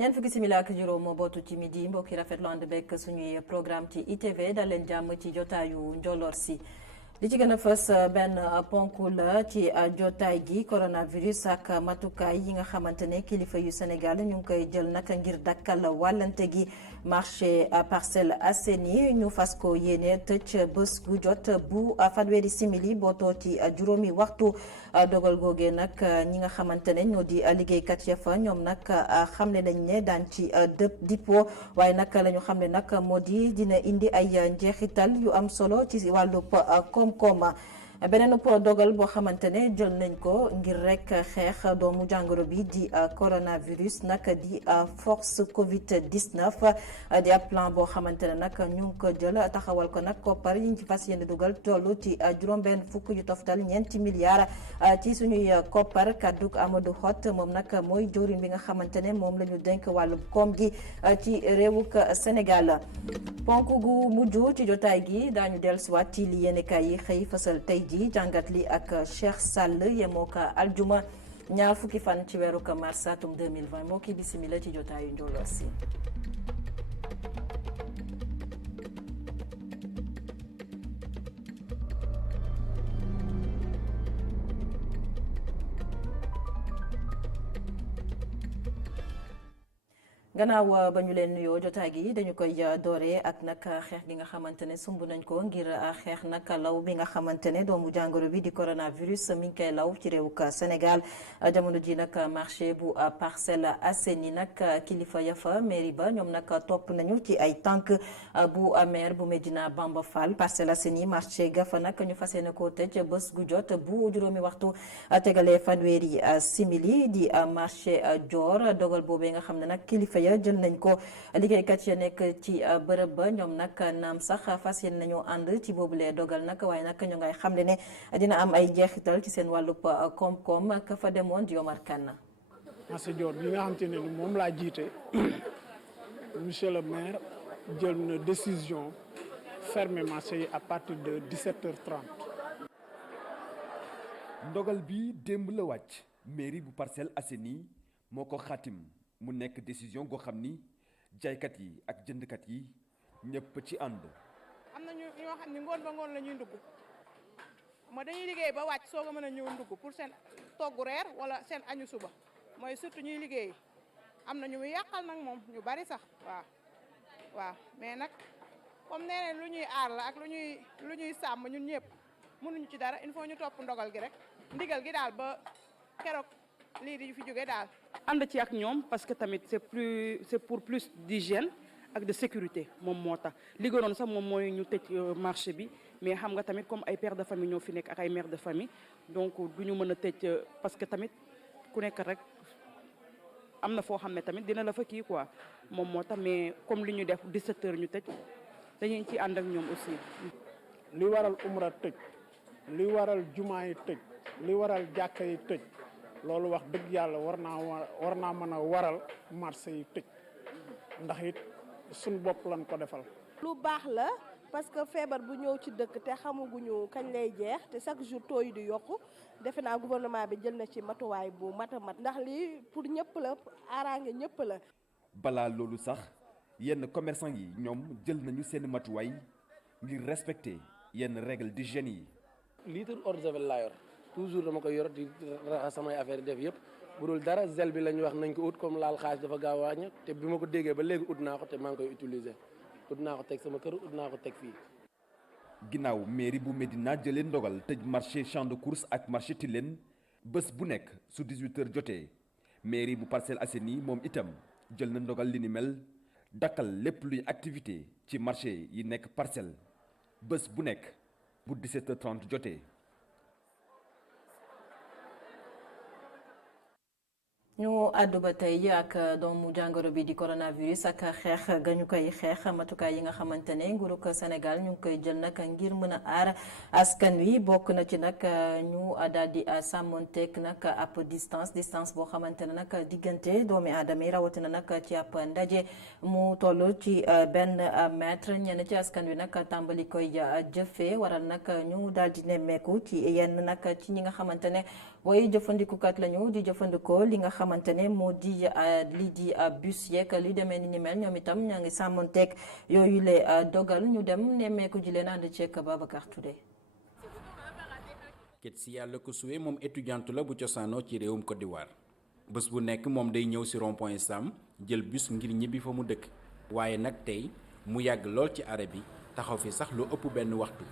ñeent fukki simili ak juróom moo bootu ci midi mbokki rafetlu ànd bekk suñuy programme ci ITV dal leen jàmm ci jotaayu njolloor si li ci gën a fës benn ponk la ci jotaay gi coronavirus ak matukaay yi nga xamante ne kilifa yu Sénégal ñu ngi koy jël nag ngir dakkal wàllante gi marché Parcelles Assainies ñu fas ko yéene tëj bés gu jot bu fanweeri simili bootoo ci juróomi waxtu dogal googee nag ñi nga xamante ne ñoo di liggéeykat ya fa ñoom nag xamle nañ ne daan ci dippo waaye nag la ñu xam ne nag moo di dina indi ay njeexital yu am solo ci wàllu koom-koom beneen dogal boo xamante ne jël nañ ko ngir rek xeex doomu jàngoro bi di coronavirus nag di force Covid 19 di ab plan boo xamante ne nag ñu ngi ko jël taxawal ko nag koppar yi ñu ci fas yéene dugal toll ci juróom-benn fukk yu toftal ñeenti milliards ci suñuy koppar kàdduk Amadou Hott moom nag mooy jëwriñ bi nga xamante ne moom la ñu dénk wàllu koom gi ci réewuk Sénégal. ponk gu mujj ci jotaay gi daañu dellusiwaat ci li yéenekaay yi xëy fësal tey ji jàngat li ak Cheikh Sall yemoo ka aljuma ñaar fukki fan ci weeru mars atum 2020 moo ki bisimila ci jotaayu njolloor si gannaaw ba ñu leen nuyoo jotaay gi dañu koy dooree ak nag xeex gi nga xamante ne sumb nañ ko ngir xeex nag law bi nga xamante ne doomu jàngoro bi di coronavirus mi ngi koy law ci réewuk Sénégal jamono ji nag marché bu Parcelles Assainies nag kilifa ya fa mairie ba ñoom nag topp nañu ci ay tànk bu maire bu Médina Bamba Fall Parcelles Assainies marché ga fa nag ñu fas yéene koo tëj bés gu jot bu juróomi waxtu tegalee fanweeri simili di marché Dior dogal boobee nga xam ne nag kilifa ya jël nañ ko liggéeykat ya nekk ci bërëb ba ñoom nag naam sax fas yéene nañoo ànd ci boobulee dogal nag waaye nag ñu ngay xamle ne dina am ay jeexital ci seen wàllub koom-koom ka fa demoon di Omar Kane. marché Dior bi nga xam te ne moom laa jiite monsieur le maire jël na décision fermer marché yi à partir de 17h30. ndogal bi démb la wàcc mairie bu Parcelles Assainies moo ko xaatim mu nekk décision goo xam ni jaaykat yi ak jëndkat yi ñëpp ci ànd. am na ñoo xam ni ngoon ba ngoon la ñuy ndugg mooy dañuy liggéey ba wàcc soog a mën a ñëw ndugg pour seen togg reer wala seen añu suba mooy surtout ñuy liggéey am na ñu muy yàqal nag moom ñu bari sax waaw mais nag comme nee nañ lu ñuy aar la ak lu ñuy sàmm ñun ñëpp mënuñu ci dara il faut ñu topp ndogal gi rek ndigal gi daal ba keroog lii di fi jóge daal. ànd ci ak ñoom parce que tamit c'est pour plus d'hygiène ak de sécurité moom moo tax li gënoon sax moom mooy ñu tëj marché bi mais xam nga tamit comme ay pères de famille ñoo fi nekk ak ay mères de famille donc du ñu mën a tëj parce que tamit ku nekk rek am na foo xam ne tamit dina la fa kii quoi moom moo tax mais comme li ñu def 17h ñu tëj dañuy ci ànd ak ñoom aussi. li waral umra tëj li waral jumaa yi tëj li waral jàkka yi tëj. loolu wax dëgg yàlla war naa mën a waral marché yi tëj ndax it suñ bopp lañ ko defal. lu baax la parce que feebar bu ñëw ci dëkk te xamaguñu kañ lay jeex te chaque jour taux yi di yokku defe naa gouvernement bi jël na ci matuwaay bu mat a mat ndax lii pour ñëpp la aaraange ñëpp la. balaa loolu sax yenn commerçant yi ñoom jël nañu seen matuwaay ngir respecter yenn règles d'hygiène yi. litre eau de javel laa yor. toujours dama koy yor di raxas samay affaire def yëpp bu dul dara gel bi la ñu wax nañ ko ut comme laal xaalis dafa gaaw a wàññi te bi ma ko déggee ba léegi ut naa ko te maa ngi koy utiliser ut naa ko teg sama kër ut naa ko teg fii. ginnaaw mairie bu Médina jëlee ndogal tëj marché champ de course ak marché Tilène bés bu nekk su 18h jotee mairie bu Parcelles Assainies moom itam jël na ndogal li ni mel dakkal lépp luy activité ci marché yi nekk parcelle bés bu nekk bu 17h30 jotee. ñu àddu ba tey ak doomu jàngoro bi di coronavirus ak xeex ga ñu koy xeex matukaay yi nga xamante ne nguurug Sénégal ñu ngi koy jël nag ngir mën a aar askan wi bokk na ci nag ñu daal di sàmmonteeg nag ab distance boo xamante ne nag diggante doomi aadama yi rawatina nag ci ab ndaje mu toll ci benn mètre ñenn ci askan wi nag tàmbali koy jëfee waral nag ñu daal di nemmeeku ci yenn nag ci ñi nga xamante ne way jëfandikukat lañu di jëfandikoo li nga xam xamante ne moo di lii di bus yeeg li demee ni mel ñoom itam ñaa ngi sàmmonteeg yooyu le dogal ñu dem nemmeeku ji leen ànd ceeg Babacar Touré. Ketsia Lekosuwe moom étudiante la bu cosaanoo ci réewum Côte d'Ivoire bés bu nekk moom day ñëw ci rond-point Sam jël bus ngir ñibbi fa mu dëkk waaye nag tey mu yàgg lool ci arrêt bi taxaw fi sax lu ëpp benn waxtu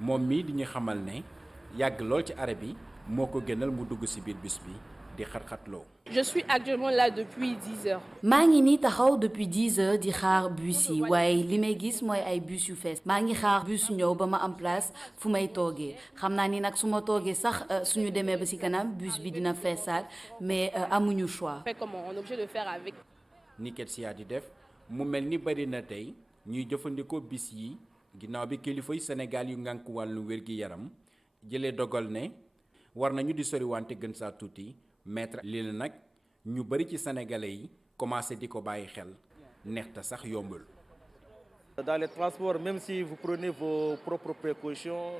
moom mii di ñu xamal ne yàgg lool ci arrêt bi moo ko gënal mu dugg ci biir bus bi di xat-xatloo. Je suis actuellement là depuis 10 heures. maa ngi nii taxaw depuis 10 heures di xaar bus yi waaye li may gis mooy ay bus yu fees maa ngi xaar bus ñëw ba ma am place fu may toogee xam naa ni nag su ma toogee sax suñu demee ba ci kanam bus bi dina feesaat mais amuñu choix. Comment on est obligé de faire avec. ni Ketsia di def mu mel ni bari na tey ñuy jëfandikoo bis yi ginnaaw bi kilifa yi Sénégal yu ngànk wàllu wér-gi-yaram jëlee dogal ne war nañu di soriwante gën saa tuuti. maître lii la nag ñu bari ci sénégalais yi commencé di ko bàyyi xel neexta sax yombul. Dans les transports même si vous prenez vos propres précautions.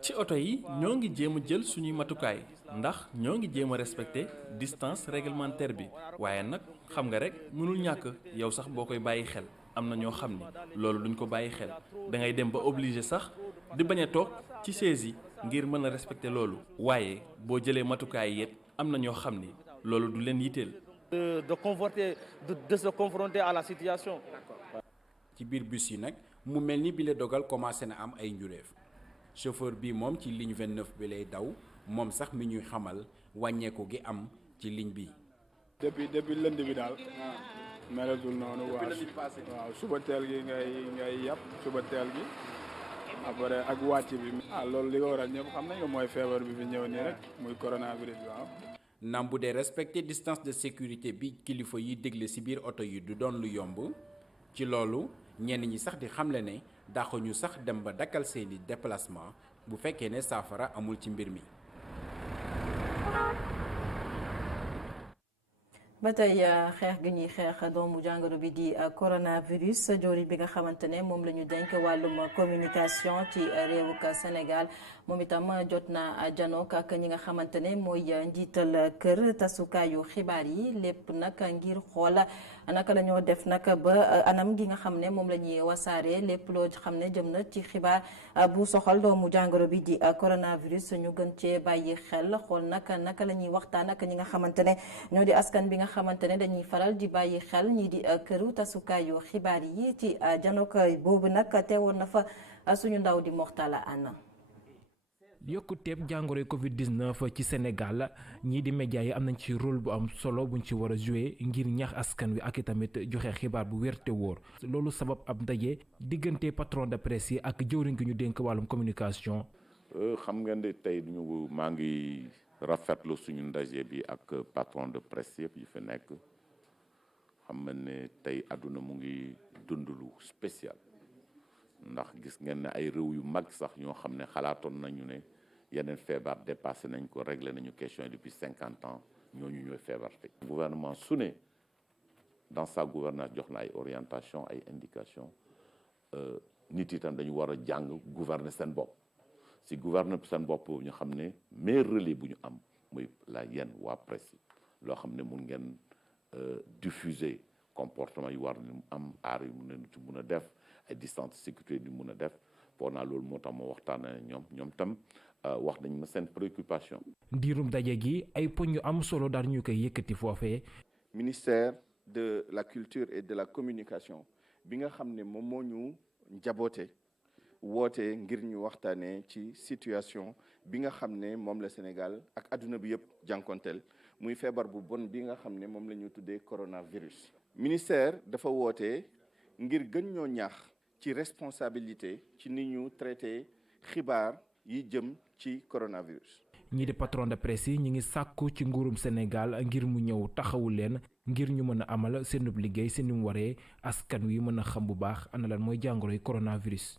ci oto yi ñoo ngi jéem a jël suñuy matukaay ndax ñoo ngi jéem a respecter distance réglementaire bi waaye nag xam nga rek mënul ñàkk yow sax boo koy bàyyi xel am na ñoo xam ni loolu duñ ko bàyyi xel da ngay dem ba obligé sax di bañ a toog ci chaise yi ngir mën a respecter loolu waaye boo jëlee matukaay yi am na ñoo xam ni loolu du leen yitteel. de se confronter à la situation. ci biir bus yi nag mu mel ni bile dogal commencé na am ay njureef chauffeur bi moom ci ligne 29 bi lay daw moom sax mi ñuy xamal wàññeeku gi am ci ligne bi. depuis lënd bi daal melatul noonu waaw suba teel gi ngay yàpp suba teel gi. après ak wàcc bi loolu li ko waral ñëpp xam nañ ko mooy feebar bi fi ñëw nii rek muy coronavirus bi waaw. naam bu dee respecter distance de sécurité bi kilifa yi dégle ci biir oto yi du doon lu yomb ci loolu ñenn ñi sax di xamle ne dàqu ñu sax dem ba dakkal seeni déplacement bu fekkee ne saafara amul ci mbir mi. ba tey xeex gi ñuy xeex doomu jàngoro bi di coronavirus jori bi nga xamante ne moom la ñu dénk wàllum communication ci réewuk Sénégal moom itam jot na janook ak ñi nga xamante ne mooy njiital kër tasukaayu xibaar yi lépp nag ngir xool naka la ñoo def nag ba anam gi nga xam ne moom la ñuy wasaare lépp loo xam ne jëm na ci xibaar bu soxal doomu jàngoro bi di coronavirus ñu gën cee bàyyi xel xool naka la ñuy waxtaan ak ñi nga xamante ne ñoo di askan bi nga xamante ne dañuy faral di bàyyi xel ñii di këru tasukaayu xibaar yi ci janook boobu nag teewoon na fa suñu ndaw di Moxtala Anna. yokkuteeb jàngoroy Covid-19 ci Sénégal ñii di média yi am nañ ci rôle bu am solo buñ ci war a jouer ngir ñaax askan wi ak itamit joxe xibaar bu wér te wóor loolu sabab ab ndaje diggante patron de presse yi ak jëwriñ gi ñu dénk wàllum communication. xam nga ne tey maa ngi rafetlu suñu ndaje bi ak patron de presse yëpp yi fi nekk xam nga ne tey àdduna mu ngi dund lu spécial ndax gis ngeen ne ay réew yu mag sax ñoo xam ne xalaatoon nañu ne yeneen feebar dépassé nañ ko réglé nañu question depuis 50 ans ñooñu ñooy feebar tey. gouvernement su ne dans sa gouvernance jox na ay orientation ay indication nit itam dañu war a jàng gouverner seen bopp si gouverner seen bopp ñu xam ne meilleur relais bu ñu am muy la yéen waa presse yi loo xam ne mun ngeen diffuser comportement yu war ni am aar yu mun a def ay distance sécurité yu mun a def pour naa loolu moo tax ma waxtaan ak ñoom tam wax nañ ma seen préoccupation. ndiirum daje gi ay poñ yu am solo daal ñu koy yëkkati foofee. ministère de la culture et de la communication bi nga xam ne moom moo ñu njaboote woote ngir ñu waxtaanee ci situation bi nga xam ne moom la Sénégal ak adduna bi yëpp jànkonteel muy feebar bu bon bi nga xam ne moom la ñu tuddee coronavirus. ministère dafa woote ngir gën ñoo ñaax ci responsabilité ci ni ñu traité xibaar yi jëm ci coronavirus. ñii di patron de presse yi ñu ngi sàkku ci nguurum Sénégal ngir mu ñëw taxawu leen ngir ñu mën a amal seenub liggéey seen mu waree askan wi mën a xam bu baax ana lan mooy jàngoroy coronavirus.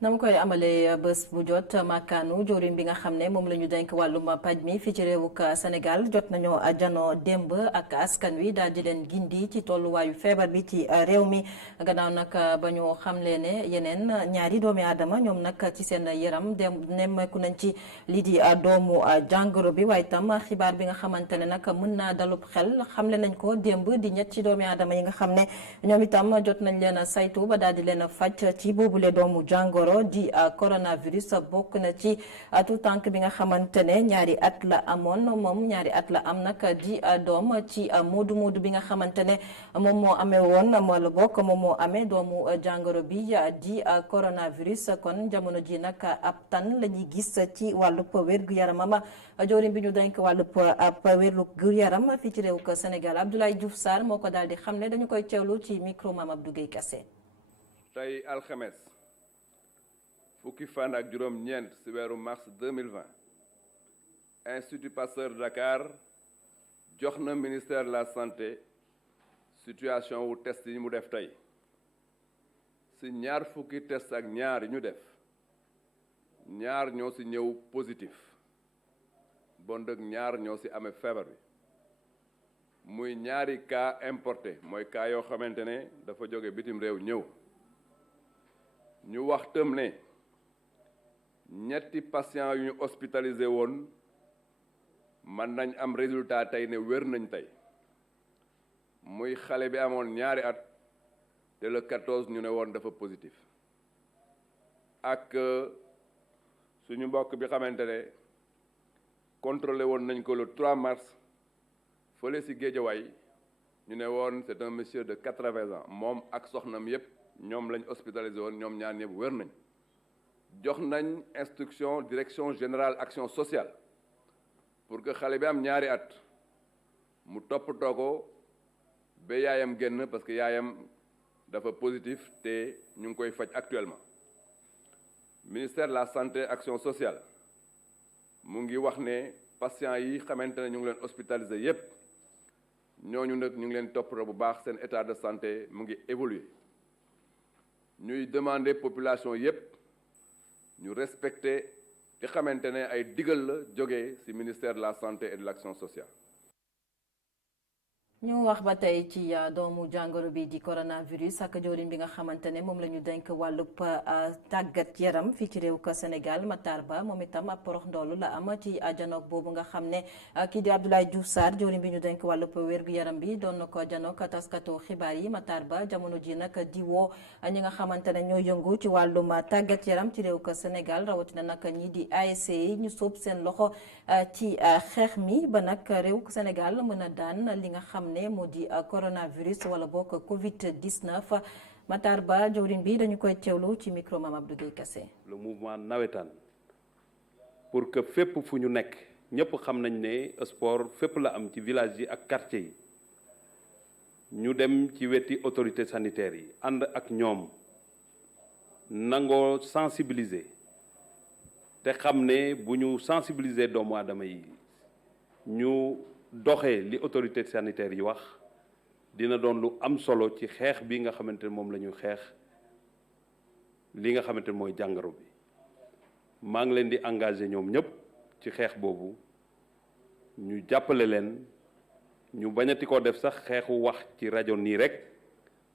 na mu koy amalee bés bu jot màkkaanu jawriñ bi nga xam ne moom la ñu denk wàllum paj mi fii ci réewuk Sénégal jot nañoo janoo démb ak askan wi daal di leen gindi ci tolluwaayu feebar bi ci réew mi gannaaw nag ba ñu xamle ne yeneen ñaari doomi aadama ñoom nag ci seen yaram dem nemmeeku nañ ci lii di doomu jàngoro bi waaye itam xibaar bi nga xamante ne nag mën naa dalub xel xamle nañ ko démb di ñett ci doomi aadama yi nga xam ne ñoom itam jot nañ leen saytu ba daal di leen faj ci boobule doomu jàngoro di coronavirus bokk na ci tout tànk bi nga xamante ne ñaari at la amoon moom ñaari at la am nag di doom ci moodu bi nga xamante ne moom moo amee woon wala bokk moom moo amee doomu jàngoro bi di coronavirus kon jamono ji nag ab tan la ñuy gis ci wàllub wér-gu-yaramam jawriñ bi ñu denk wàllub wér-gu-yaram fii ci réew ko Sénégal Abdoulaye Diouf Sarr moo ko daal di xam ne dañu koy teewlu ci micro Mame Abdou Guèye Kassé. tey alxames fukki fan ak juróom-ñeent ci weeru mars 2020 Institut Pasteur Dakar jox na ministère de la santé situation wu test yi mu def tey ci ñaar fukki test ak ñaar yi ñu def ñaar ñoo ci ñëw positif bon dëgg ñaar ñoo ci amee feebar bi muy ñaari cas importé mooy cas yoo xamante ne dafa jóge bitim réew ñëw ñu wax tëm ne ñetti patient yu ñu hospitalisé woon man nañ am résultat tey ne wér nañ tey muy xale bi amoon ñaari at te le 14 ñu ne woon dafa positif ak suñu mbokk bi xamante ne contrôlé woon nañ ko le 3 mars fële ci Géejawaay ñu ne woon c'est un monsieur de 80 ans moom ak soxnam yépp ñoom lañ hospitalisé woon ñoom ñaar ñëpp wér nañ jox nañ instruction direction générale action sociale pour que xale bi am ñaari at mu toppatoo ko ba yaayam génn parce que yaayam dafa positif te ñu ngi koy faj actuellement ministère de la santé action sociale mu ngi wax ne patients yi xamante ne ñu ngi leen hospitalisé yépp ñooñu nag ñu ngi leen toppatoo bu baax seen état de santé mu ngi évoluer ñuy demander population yépp ñu respecter te xamante ne ay digal la jógee ci ministère de la santé et de l'action sociale. ñu wax ba tey ci doomu jàngoro bi di coronavirus ak jawriñ bi nga xamante ne moom la ñu denk wàllub tàggat yaram fii ci réew ko Sénégal Matar Ba moom itam ab porox ndoolu la am ci janoog boobu nga xam ne kii di Abdoulaye Diouf Sarr jawriñ bi ñu denk wàllub wér-gu-yaram bi doon na ko janoog taskatu xibaar yi Matar Ba jamono ji nag di woo ñi nga xamante ne ñoo yëngu ci wàllum tàggat yaram ci réew ko Sénégal rawatina nag ñi di ASC yi ñu sóob seen loxo ci xeex mi ba nag réew ko Sénégal mën a daan li nga xam ne moo di coronavirus wala bokk Covid-19 Matar Ba jawriñ bi dañu koy teewlu ci micro Mame Abdou Guèye Kassé. le mouvement nawetaan pour que fépp fu ñu nekk ñëpp xam nañ ne sport fépp la am ci village yi ak quartier yi ñu dem ci weti autorité sanitaire yi ànd ak ñoom nangoo sensibiliser te xam ne bu ñu sensibiliser doomu aadama yi ñu doxee li autorité sanitaire yi wax dina doon lu am solo ci xeex bi nga xamante ne moom la ñu xeex li nga xamante ne mooy jàngoro bi maa ngi leen di engagé ñoom ñëpp ci xeex boobu ñu jàppale leen ñu bañati ko def sax xeexu wax ci rajo nii rek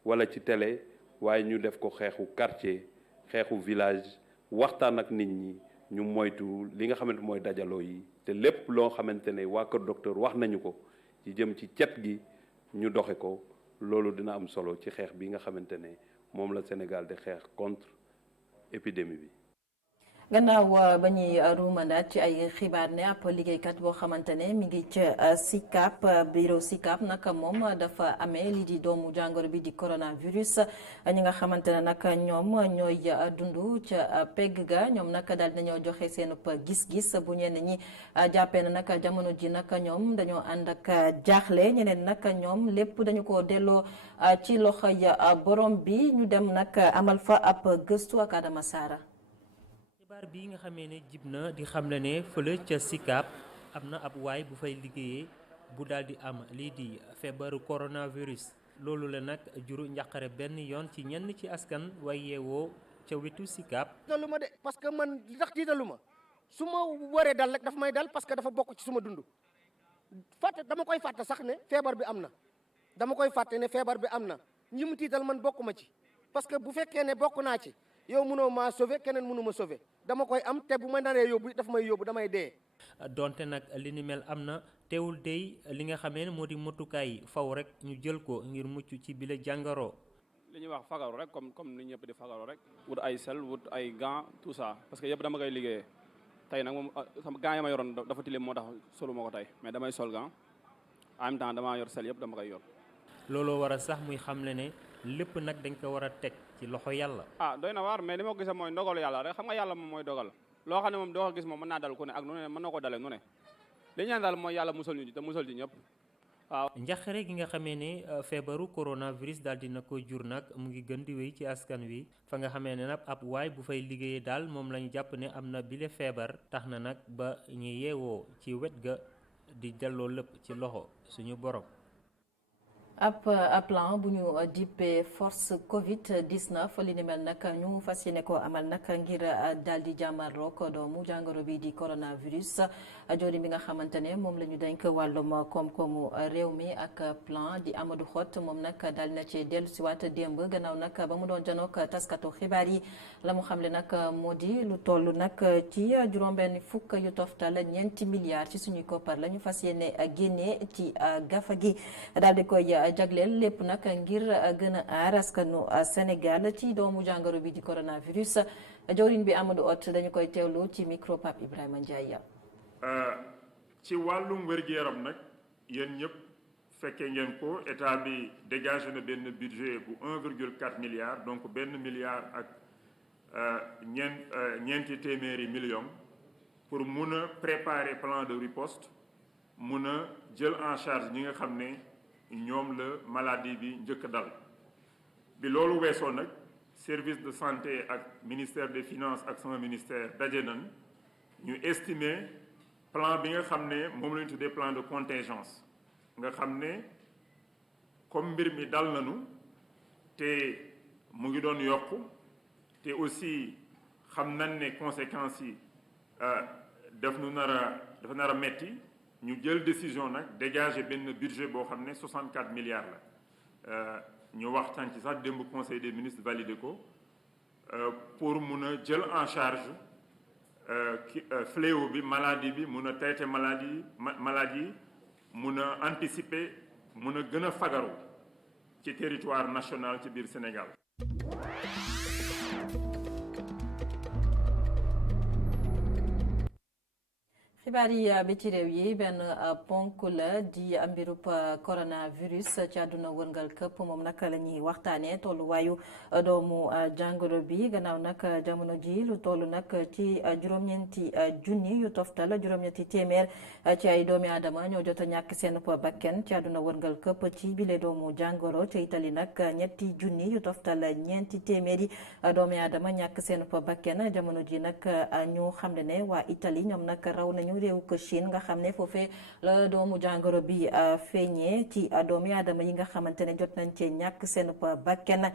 wala ci télé waaye ñu def ko xeexu quartier xeexu village waxtaan ak nit ñi ñu moytu li nga xamante mooy dajaloo yi te lépp loo xamante ne waa kër docteur wax nañu ko ci jëm ci cet gi ñu doxe ko loolu dina am solo ci xeex bi nga xamante ne moom la Sénégal di xeex contre épidémie bi. gannaaw ba ñuy ruumandaat ci ay xibaar ne ab liggéeykat boo xamante ne mi ngi ca SICAP bureau SICAP nag moom dafa amee lii di doomu jàngoro bi di coronavirus ñi nga xamante ne nag ñoom ñooy dund ca pegg ga ñoom nag daal dinañoo joxe seen gis-gis bu ñenn ñi jàppee na nag jamono ji nag ñoom dañoo ànd ak jaaxle ñeneen nag ñoom lépp dañu ko delloo ci loxoy borom bi ñu dem nag amal fa ab gëstu ak Adama Sara. xibaar bi nga xamee ne jib na di xamle ne fële ca SICAP am na ab waay bu fay liggéeyee bu daal di am lii di feebaru coronavirus loolu la nag juru njàqare benn yoon ci ñenn ci askan way yeewoo ca wetu Sicap. tiitalu ma de parce que man li tax tiitalu ma su ma waree dal rek dafa may dal parce que dafa bokk ci suma dund fàtte dama koy fàtte sax ne feebar bi am na dama koy fàtte ne feebar bi am na ñi mu tiital man bokk ma ci parce que bu fekkee ne bokk naa ci yow mënoo maa sauver keneen mënu ma sauver dama koy am te bu ma naree yóbbu daf may yóbbu damay dee. donte nag li ni mel am na teewul dey li nga xamee ne moo di motukaay yi faw rek ñu jël ko ngir mucc ci bile jàngoro. li ñuy wax fagaru rek comme ni ñëpp di fagaru rek wut ay sel wut ay gants tout ça parce que yëpp dama koy liggéeyee tey nag moom sama gants yi ma yoroon dafa tilim moo tax solu ma ko tey mais damay sol gants en même temps damaa yor sel yëpp dama koy yor. looloo war a sax muy xamle ne lépp nag dañ ko war a teg ci loxo yàlla. doy na waar mais li ma ko gisee mooy ndogalu yàlla rek xam nga yàlla moom mooy dogal loo xam ne moom doo ko gis moom mën naa dal ku ne ak nu ne mën na ko dalee nu ne li ñaan daal mooy yàlla musal ñu te musal ci ñëpp waaw. njaxare gi nga xamee ne feebaru coronavirus daal dina ko jur nag mu ngi gën di wéy ci askan wi fa nga xamee ne nag ab waay bu fay liggéeyee daal moom lañu jàpp ne am na bile feebar tax na nag ba ñu yeewoo ci wet ga di delloo lépp ci loxo suñu borom. ab plan bu ñu dippee force Covid 19 li ni mel nag ñu fas yéene ko amal nag ngir daal di jàmmarloog doomu jàngoro bi di coronavirus jori bi nga xamante ne moom la ñu dénk wàllum koom-koomu réew mi ak plan di Amadou Hott moom nag daal na ci dellu siwaat démb gannaaw nag ba mu doon janook taskatu xibaar yi la mu xamle nag moo di lu toll nag ci juróom-benn fukk yu toftal ñeenti milliards ci suñuy koppar la ñu fas yéene génnee ci gafa gi daal di koy jagleel lépp nag ngir gën a aar askanu Sénégal ci doomu jàngoro bi di coronavirus jawriñ bi Amadou Hott dañu koy teewlu ci micro Pape Ibrahima Ndiaye. ci wàllum wér-gu-yaram nag yéen ñëpp fekkee ngeen ko état bi dégagé na benn budget bu 1,4 milliard donc benn milliard ak ñeenti téeméeri millions pour mun a préparer plan de riposte mun a jël en charge ñi nga xam ne ñoom la maladie bi njëkk dal bi loolu weesoo nag service de santé ak ministère des finances ak sama ministère daje nañ ñu estimer plan bi nga xam ne moom la ñu tuddee plan de contingence nga xam ne comme mbir mi dal nañu te mu ngi doon yokku te aussi xam nañ ne conséquences yi dafa nar a metti ñu jël décision nag dégager benn budget boo xam ne 64 milliards la ñu waxtaan ci sax démb conseil des ministres validé ko pour mun a jël en charge fléau bi maladie bi mun a traiter maladie mun a anticiper mun a gën a fagaru ci territoire national ci biir Sénégal. xibaar yi bi ci réew yi benn ponk la di mbirub coronavirus ci àdduna wërngal këpp moom nag la ñuy waxtaanee tolluwaayu doomu jàngoro bi gannaaw nag jamono ji lu toll nag ci juróom-ñeenti junni yu toftal juróom-ñetti téeméer ci ay doomi aadama ñoo jot a ñàkk seen bakken ci àdduna wërngal këpp ci bile doomu jàngoro ci Itali nag ñetti junni yu toftal ñeenti téeméeri doomi aadama ñàkk seen bakken jamono ji nag ñu xam ne waa Itali ñoom nag raw nañu réew ko Chine nga xam ne foofee la doomu jàngoro bi feeñee ci doomi aadama yi nga xamante ne jot nañ cee ñàkk seen bakken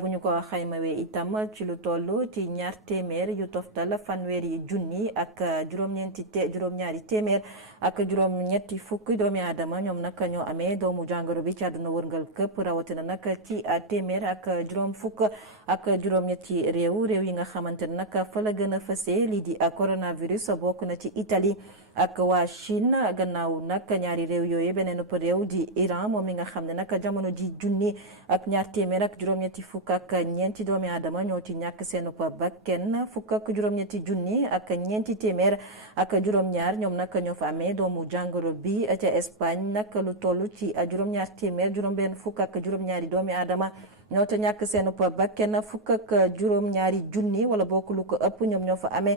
bu ñu ko xaymawee itam ci lu toll ci ñaar téeméer yu toftal fanweeri junni ak juróom-ñaari téeméer ak juróom-ñetti fukk doomi aadama ñoom nag ñoo amee doomu jàngoro bi ci àdduna wërngal këpp rawatina nag ci téeméer ak juróom fukk ak juróom-ñetti réew yi nga xamante ne nag fa la gën a fësee lii di coronavirus bokk na ci Italie ak waa Chine gannaaw nag ñaari réew yooyu beneen réew di Iran moom mi nga xam ne nag jamono ji junni ak ñaar téeméer ak juróom-ñetti fukk ak ñeenti doomi aadama ñoo ci ñàkk seen bakken fukk ak juróom-ñetti junni ak ñeenti téeméer ak juróom-ñaar ñoom nag ñoo fa amee doomu jàngoro bi ca Espagne nag lu toll ci juróom-ñaar téeméer juróom-benn fukk ak juróom-ñaari doomi aadama ñoo ca ñàkk seen bakken fukk ak juróom-ñaari junni wala bokk lu ko ëpp ñoom ñoo fa amee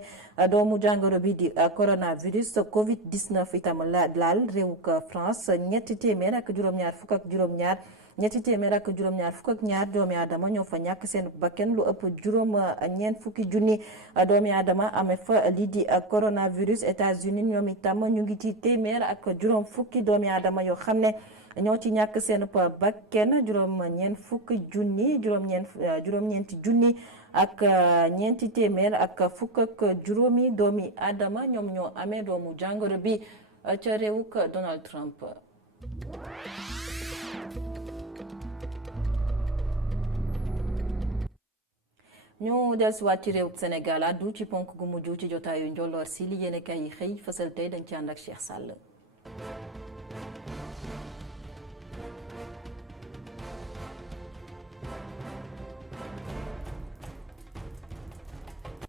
doomu jàngoro bi di coronavirus Covid 19 itam laal réew France ñetti téeméer ak juróom-ñaar fukk ak juróom-ñaar ñetti téeméer ak juróom-ñaar fukk ak ñaar doomi aadama ñoo fa ñàkk seen bakken lu ëpp ñeent fukki junni doomi aadama amee fa lii di coronavirus États-Unis ñoom itam ñu ngi ci téeméer ak juróom fukki doomi aadama yoo xam ne ñoo ci ñàkk seen bakkan juróom-ñeenti junni ak ñeenti téeméer ak fukk ak juróomi doomi Adama ñoom ñoo amee doomu jàngoro bi ca réewuk Donald Trump. ñu dellusiwaat ci réewuk Sénégal addu ci ponk gu mujj ci jotaayu njolloor si li yéenekaay yi xëy fësal tey dañ ci ànd ak Cheikh Sall.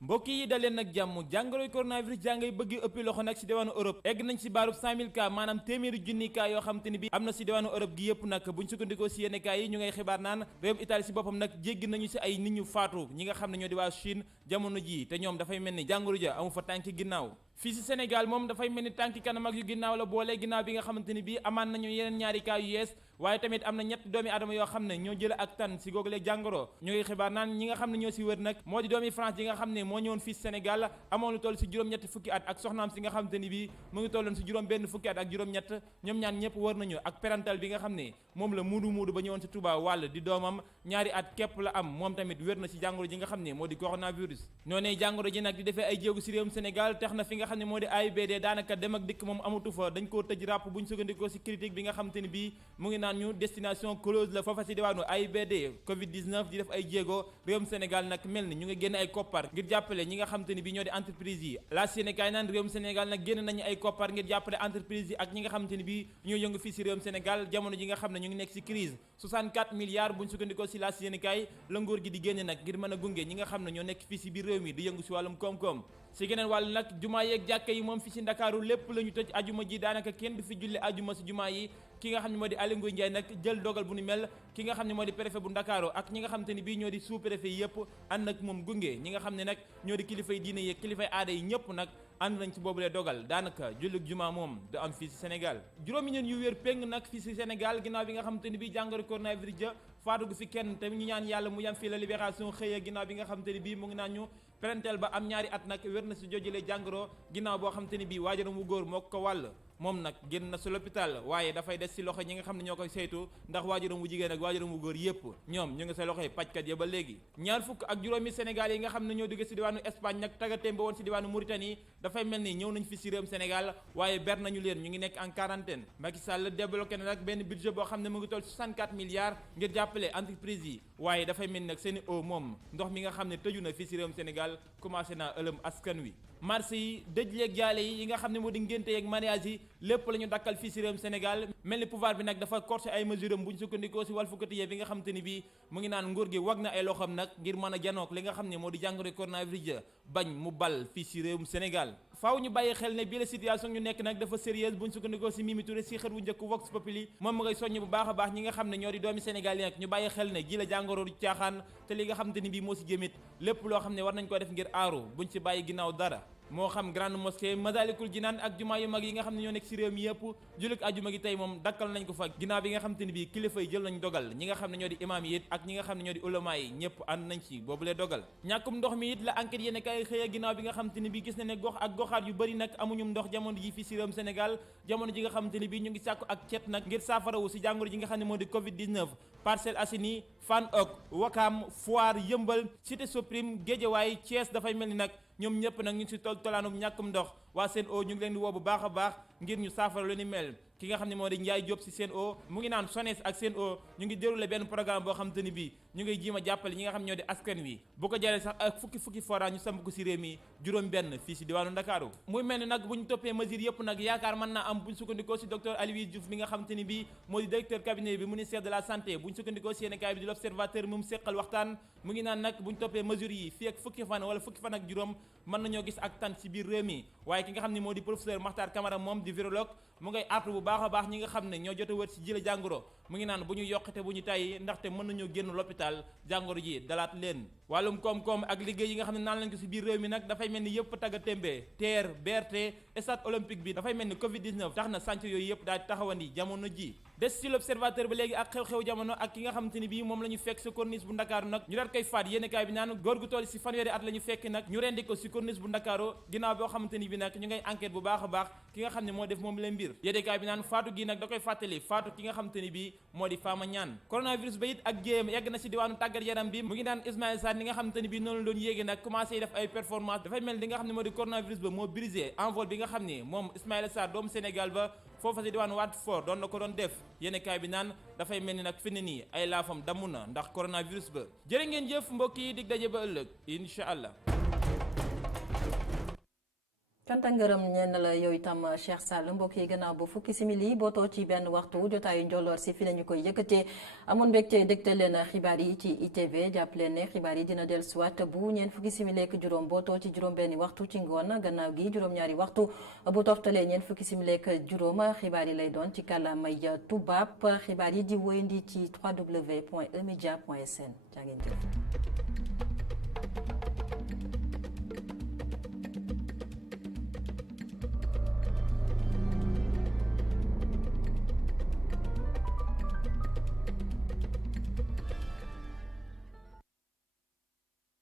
mbokk yi daleen nag jàmm jàngoroy coronavirus jàngay bëgg ëppi loxo nag si diwaanu Europe egg nañ si baarub 100 000 cas maanaam téeméeri junni cas yoo xam te ni bi am na si diwaanu Europe gi yëpp nag buñ sukkandikoo si yenn cas yi ñu ngay xibaar naan réewum Italie si boppam nag jéggi nañu si ay nit ñu faatu ñi nga xam ne ñoo di waa Chine jamono ji te ñoom dafay mel ni jàngoro ja amu fa tànki ginnaaw fii si Sénégal moom dafay mel ni tànki kanam ak yu ginnaaw la boole ginnaaw bi nga xamante ni bii amaan nañu yeneen ñaari cas yu yees waaye tamit am na ñett doomi aadama yoo xam ne ñoo jël ak tan si googulee jàngoro ñu ngi xibaar naan ñi nga xam ne ñoo si wër nag moo di doomi France yi nga xam ne moo ñëwoon fii Sénégal amoon lu toll si juróom-ñetti fukki at ak soxnaam si nga xamante ni bii mu ngi tolloon si juróom benn fukki at ak juróom-ñett ñoom ñaan ñëpp wër nañu ak parental bi nga xam ne moom la muudu ba ñëwoon si Touba wàll di doomam ñaari at képp la am moom tamit wér na si jàngoro ji nga xam ne moo di coronavirus noonee jàngoro ji nag di defee ay jéegu si réewum Sénégal tax na fi nga xam ne moo di AIBD daanaka dem ak dikk moom amatu fa dañ koo tëj ràpp buñ sukkandikoo si critique bi nga xamante ni bii mu ngi naan ñu destination close la foofa si diwaanu AIBD Covid-19 di def ay jéego réewum Sénégal nag mel ni ñu ngi génn ay koppar ngir jàppale ñi nga xamante ni bii ñoo di entreprise yi la Sénégal naan réewum Sénégal nag génn nañu ay koppar ngir jàppale entreprise yi ak ñi nga xamante ni bii ñoo yëngu fii si réewum Sénégal jamono ji nga xam ne ñu ngi nekk si crise 64 milliards buñ sukkandikoo si la Sénégal la nguur gi di génne nag ngir mën a gunge ñi nga xam ne ñoo nekk fii si biir réew mi di yëngu si wàllum koom-koom si geneen wàll nag jumaa yeeg jàkka yi moom fi si Ndakaaru lépp la ñu tëj ajuma ji daanaka kenn du fi julli ajuma si jumaa yi ki nga xam ne moo di Aly Ngouille Ndiaye nag jël dogal bu ni mel ki nga xam ne moo di préfet bu Ndakaaru ak ñi nga xam te ni bii ñoo di sous préfet yëpp ànd ak moom gunge ñi nga xam ne nag ñoo di kilifay diine yeeg kilifay aada yi ñëpp nag ànd nañ ci boobulee dogal daanaka jullit juma moom du am fii si Sénégal juróomi ñeen yu wér péng nag fii si Sénégal ginnaaw bi nga xam te ni bii jàngoro coronavirus ja faatu gu fi kenn tamit ñu ñaan yàlla mu yam fii la libération xëyee ginnaaw bi nga xam te ni bii mu ngi naan ñu parentel ba am ñaari at nag wér na si jojjale jàngoro ginnaaw boo xam te ni bii waajuram wu góor moo ko wàll moom nag génn na si l'hôpital waaye dafay des si loxo ñi nga xam ne ñoo koy saytu ndax waajuram wu jigéen ak waajuram wu góor yépp ñoom ñu ngi sa loxoy pajkat ya ba léegi ñaar fukk ak juróomi Sénégal yi nga xam ne ñoo dugg si diwaanu Espagne nag tagatémbe woon si diwaanu Mauritanie dafay mel ni ñëw nañ fi si réewum Sénégal waaye ber nañu leen ñu ngi nekk en quarantaine Macky Sall débloqué na nag benn budget boo xam ne mu ngi toll 64 milliards ngir jàppale entreprise yi waaye dafay mel ni nag seeni eau moom ndox mi nga xam ne tëju na fii si réewum Sénégal commencé naa ëlëm askan wi marché yi dëj leeg jaale yi nga xam ne moo di ngénte yeeg mariage yi lépp la ñu dakkal fii si réewum Sénégal mel ni pouvoir bi nag dafa corsé ay mesures am bu ñu sukkandikoo si Walf Quotidien bi nga xam te ni bii mu ngi naan nguur gi wag na ay loxoom nag ngir mën a janook li nga xam ne moo di jàngoro coronavirus bañ mu bal fii si réewum Sénégal faaw ñu bàyyi xel ne bii la situation ñu nekk nag dafa sérieuse bu ñu sukkandikoo si Mimi Touré si xët wu njëkk Vox Populi moom mu ngay soññ bu baax a baax ñi nga xam ne ñoo di doomi Sénégal yi nag ñu bàyyi xel ne ji la jàngoro du caaxaan te li nga xam te ni bii moo si jëmit lépp loo xam ne war nañ ko def ngir aaru buñ si bàyyi ginnaaw dara moo xam grande mosquée Masalikul Jinaan ak jumaa yu mag yi nga xam ne ñoo nekk si réew mi yëpp jullit ajuma gi tey moom dakkal nañ ko fa ginnaaw bi nga xam te ni bii kilifa yi jël nañ dogal ñi nga xam ne ñoo di imaam yi it ak ñi nga xam ne ñoo di ulama yi ñëpp ànd nañ ci boobulee dogal ñàkkum ndox mi it la enquête yéen kay xëyee ginnaaw bi nga xam te ni bii gis na ne gox ak goxaat yu bëri nag amuñum ndox jamono ji fii si réewum Sénégal jamono ji nga xam te ni bii ñu ngi sàkku ak cet nag ngir saafarawu si jàngoro ji nga xam ne moo di Covid-19 Parcelles Assainies Fann Hock Ouakam Foire Yeumbeul Cité Soprim Guédiawaye Thiès dafay mel ni nag ñoom ñëpp nag ñu ngi si tolaanum ñàkkum ndox waa Sen'Eau ñu ngi leen di woo bu baax a baax ngir ñu saafara lu ni mel ki nga xam ne moo di Ndiaye Diop si Sen'Eau mu ngi naan SONES ak Sen'Eau ñu ngi déroulé benn programme boo xam te ni bii ñu ngay jiima jàppale ñi nga xam ne ñoo di askan wi bu ko jaree sax ak fukki forage ñu samp ko si réew mi juróom benn fii si diwaanu Ndakaaru muy mel ni nag bu ñu toppee mesure yëpp nag yaakaar mën naa am bu ñu sukkandikoo si docteur Aloyse Diouf mi nga xam te ni bii moo di directeur cabinet bi ministère de la santé bu ñu sukkandikoo si yéenekaay bi di l'Observateur mu seqal waxtaan mu ngi naan nag bu ñu toppee mesure yi fii ak fukki fan wala fukki fan ak juróom mën nañoo gis ak tan si biir réew mi waaye ki nga xam ne moo di professeur Makhtar Camara moom di virologue mu ngay artu bu baax a baax ñi nga xam ne ñoo jot a wër si jële jàngoro mu ngi naan bu ñu yokkate bu ñu tàyyi ndaxte mën nañoo génn l'hôpital jàngoro ji dalaat leen wàllum koom-koom ak liggéey yi nga xam ne naan lañ ko si biir réew mi nag dafay mel ni yëpp tagga témbee TER BRT stade olympique bi dafay mel ni Covid-19 tax na sànc yooyu yëpp daal taxawandi jamono ji des ci l'Observateur ba léegi ak xew-xew jamono ak ki nga xamante ni bii moom la ñu fekk si corniche bu Ndakaaru nag ñu daat koy faat yéenekaay bi naan góor gu toll si fanweeri at la ñu fekk nag ñu rendi ko si corniche bu Ndakaaru ginnaaw boo xamante ni bi nag ñu ngay enquête bu baax a baax ki nga xam ne moo def moom leen mbir yéenekaay bi naan faatu gi nag da koy fàttali faatu ki nga xam te ni bi moo di Fama Niane coronavirus ba it ak jéem yegg na si diwaanu tàggat yaram bi mu ngi daan Ismaïla Sarr ni nga xam te ni bi noonu la doon yéegi nag commencé def ay performance dafay mel li nga xam ne moo di coronavirus ba moo brisé envol bi nga xam ne moom Ismaïla Sarr doomu Sénégal ba foofa si diwaanu Watford doon na ko doon def yéenekaay bi naan dafay mel ni nag fi ne nii ay laafam damm na ndax coronavirus ba jërë ngeen jëf mbokk yi dig daje ba ëllëg incha allah. cant ak ngërëm ñeen la yow itam Cheikh Sall mbokk yi gannaaw ba fukki simili bootoo ci benn waxtu jotaayu njolloor si fi lañu koy yëkkatee amoon mbégte dégtal leen xibaar yi ci ITV jàpp leen ne xibaar yi dina dellusiwaat bu ñeen fukki simili ak juróom bootoo ci juróom benni waxtu ci ngoon gannaaw gi juróom-ñaari waxtu bu toftalee ñeen fukki simili ak juróom xibaar yi lay doon ci kàllaamay tubaab xibaar yi di wéyandi ci www.emedia.sn jaa ngeen jëf